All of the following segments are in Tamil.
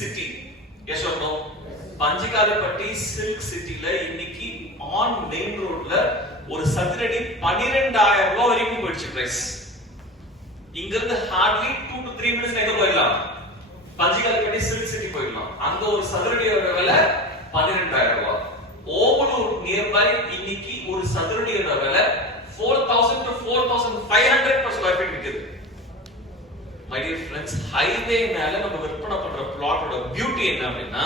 City S R no Panjikalapatti silk சிட்டில இன்னைக்கு ஆன் மெயின் ரோட்ல ஒரு சதுரடி பனிரெண்டாயிரம் ரூபாய் வரைக்கும் போயிடுச்சு பிரைஸ் இங்க இருந்து hardly two to three minutes எங்க போயிடலாம்? பஞ்சிகாலப்பட்டி சில்க் சிட்டி போயிடலாம். அங்க ஒரு சதுரடியோட விலை பன்னிரெண்டாயிரம் ரூபாய். ஓமலூர் நியர்பை இன்னைக்கு ஒரு சதுரடியோட விலை four thousand to four thousand five hundred my dear friends highway மேல நம்ம விற்பனை பண்ற பிளாட்டோட பியூட்டி என்ன அப்படின்னா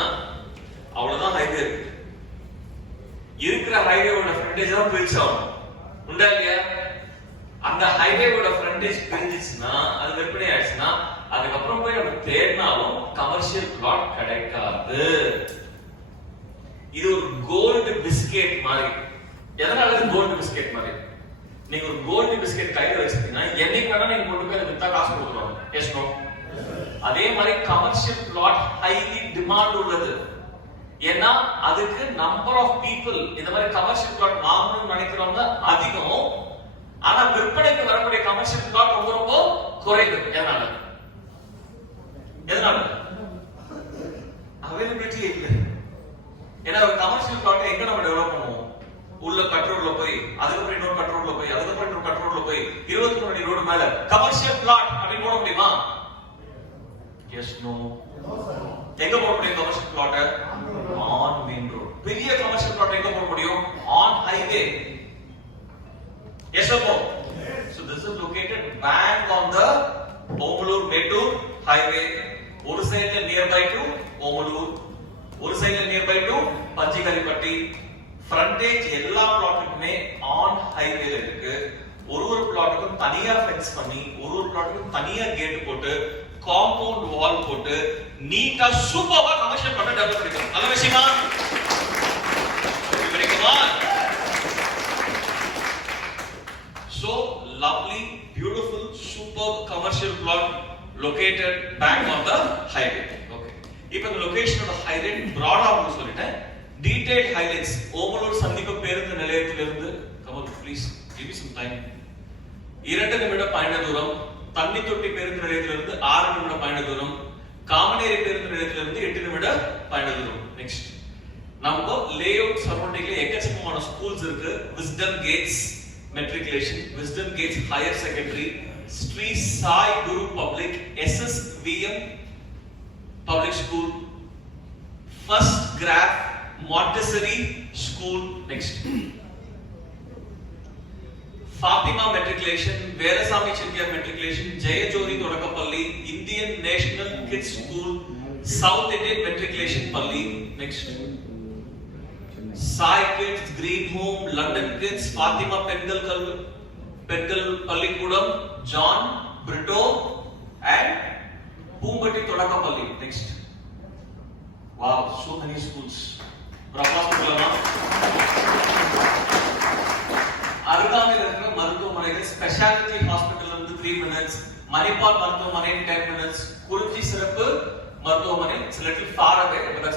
அவ்வளவுதான் ஹைவே இருக்கு. இருக்கிற ஹைவேவோட ஃப்ரண்டேஜ் தான் பிரிச்சாகணும். உண்டா இல்லையா? அந்த ஹைவேவோட ஃப்ரண்டேஜ் பிரிஞ்சிச்சுன்னா அது விற்பனை ஆயிடுச்சுன்னா அதுக்கப்புறம் போய் நம்ம தேடினாலும் கமர்ஷியல் பிளாட் கிடைக்காது. இது ஒரு கோல்டு பிஸ்கெட் மாதிரி. எதனால இது கோல்டு பிஸ்கெட் மாதிரி? நீங்க ஒரு கோல்டு பிஸ்கெட் கையில வச்சிருக்கீங்கன்னா என்னைக்கு வேணா நீங்க கொண்டு போய் அதை வித்தா காசு கொடுக்குறாங்க எஸ் அதே மாதிரி கமர்ஷியல் பிளாட் ஹைலி டிமாண்ட் உள்ளது. ஏன்னா அதுக்கு நம்பர் ஆஃப் பீப்புள் இந்த மாதிரி கமர்ஷியல் பிளாட் வாங்கணும்னு நினைக்கிறவங்க அதிகம். ஆனா விற்பனைக்கு வரக்கூடிய கமர்ஷியல் பிளாட் ரொம்ப ரொம்ப குறைவு. ஏன்னா எதனால அவைலபிலிட்டி இல்லை ஏன்னா ஒரு கமர்ஷியல் பிளாட் எங்க நம்ம டெவலப் பண்ணுவோம் உள்ள கட்ரோட்ல போய் அதுக்கப்புறம் இன்னொரு கட்ரோட்ல போய் அதுக்கப்புறம் இன்னொரு கட்ரோட்ல போய் இருபத்தி மூணு அடி ரோடு மேல கமர்ஷியல் பிளாட் அப்படின்னு போட முடியுமா? எஸ் நோ எங்க போட முடியும் commercial plot on main road பெரிய கமர்ஷியல் பிளாட் எங்க போட முடியும்? On highway yes oh so this is located bang on the Omalur Mettur highway ஒரு சைடுல நியர்பை டு ஓமலூர் ஒரு சைடுல நியர்பை டு பஞ்சிகரிப்பட்டி ஃப்ரண்டேஜ் எல்லா பிளாட்டுக்குமே ஆன் ஹைவேல இருக்கு ஒரு ஒரு பிளாட்டுக்கும் தனியா ஃபென்ஸ் பண்ணி ஒரு ஒரு பிளாட்டுக்கும் தனியா கேட் போட்டு காம்பவுண்ட் வால் போட்டு நீட்டா சூப்பரா கமர்ஷியல் பண்ண டெவலப் பண்ணிருக்கோம் நல்ல விஷயமா Everybody come on. So lovely, beautiful, superb commercial plot located back on the highway. Okay. இப்போ இந்த லொகேஷனோட ஹைலைட் பிராடா உங்களுக்கு சொல்லிட்டேன் டீடைல் ஹைலைட்ஸ் ஓமலூர் சந்திப்பு பேருந்து நிலையத்திலிருந்து Kamal please give some time இரண்டு நிமிட பயண தூரம் தண்ணி தொட்டி பேருந்து நிலையத்திலிருந்து ஆறு நிமிட பயண தூரம் காமநேரி பேருந்து நிலையத்திலிருந்து எட்டு நிமிட பயண தூரம். நெக்ஸ்ட் நம்ம லே அவுட் சரௌண்டிங்ல எக்கச்சக்கமான ஸ்கூல்ஸ் இருக்கு. Wisdom gates matriculation wisdom gates higher secondary Sri Sai Guru public SSVM public school first graph Montessori school next. Fatima matriculation, Verasamy Chettiar matriculation, Jayajori Thodakapalli, Indian National Kids School, South Indian matriculation Palli next. Sai Kids, Green Home, London Kids, Fatima Pendal Pendal Pallikudam, John Brito and Pumbati Thodakapalli next. Wow, so many schools. ஒரு பிரபாஸ் சொல்லலாமா அருகாமையில் இருக்கிற மருத்துவமனைகள் ஸ்பெஷாலிட்டி ஹாஸ்பிட்டல் வந்து த்ரீ மினிட்ஸ் மணிப்பால் மருத்துவமனை டென் மினிட்ஸ் குறிச்சி சிறப்பு மருத்துவமனை it's little far away but